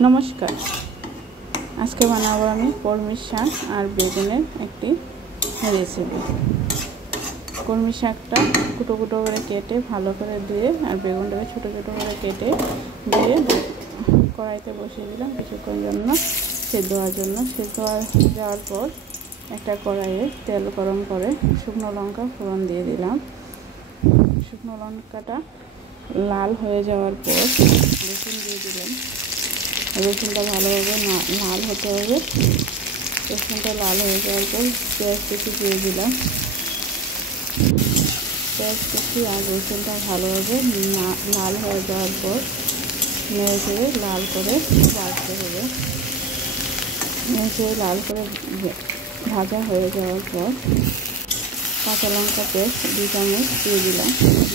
নমস্কার। আজকে বানাবো আমি কলমি শাক আর বেগুনের একটি রেসিপি। কলমি শাকটা কুটো কুটো করে কেটে ভালো করে ধুয়ে আর বেগুনটাকে ছোটো ছোটো করে কেটে ধুয়ে কড়াইতে বসিয়ে দিলাম কিছুক্ষণ জন্য সেদ্ধ হওয়ার জন্য। সেদ্ধ যাওয়ার পর একটা কড়াইয়ে তেল গরম করে শুকনো লঙ্কা ফোড়ন দিয়ে দিলাম। শুকনো লঙ্কাটা লাল হয়ে যাওয়ার পর রসুন দিয়ে দিলাম। রসুনটা ভালোভাবে লাল হতে হবে। রসুনটা লাল হয়ে যাওয়ার পর পেঁয়াজ কুচি দিয়ে দিলাম। পেঁয়াজ কুচি আর রসুনটা ভালোভাবে লাল হয়ে যাওয়ার পর নেড়ে লাল করে ভাজতে হবে। নেড়ে লাল করে ভাজা হয়ে যাওয়ার পর কাঁচা লঙ্কা পেস্ট 2 চামচ দিয়ে দিলাম।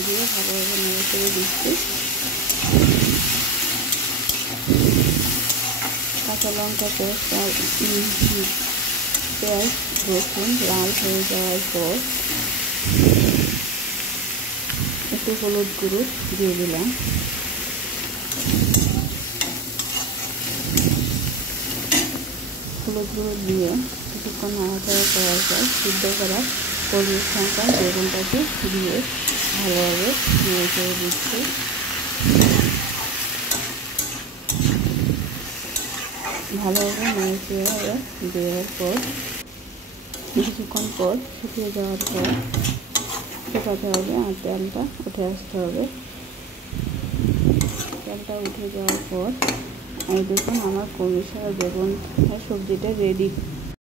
দিয়ে ভালোভাবে নেড়ে দিচ্ছি। কাঁচা লঙ্কা পেস্ট আর পেঁয়াজ রসুন লাল হয়ে যাওয়ার পর একটু হলুদ গুঁড়ো দিয়ে দিলাম। হলুদ গুঁড়ো দিয়ে কিছুক্ষণ নাড়াচাড়া করার পর সিদ্ধ করা কলমি শাক আর বেগুনটাকে দিয়ে ভালোভাবে নেড়ে দিচ্ছি। ভালোভাবে নেড়ে দেওয়ার পর কিছুক্ষণ পর শুকিয়ে যাওয়ার পর শুকাতে হবে আর তেলটা উঠে আসতে হবে। তেলটা উঠে যাওয়ার পর এই দেখুন আমার কলমি শাক আর বেগুন সবজিটা রেডি।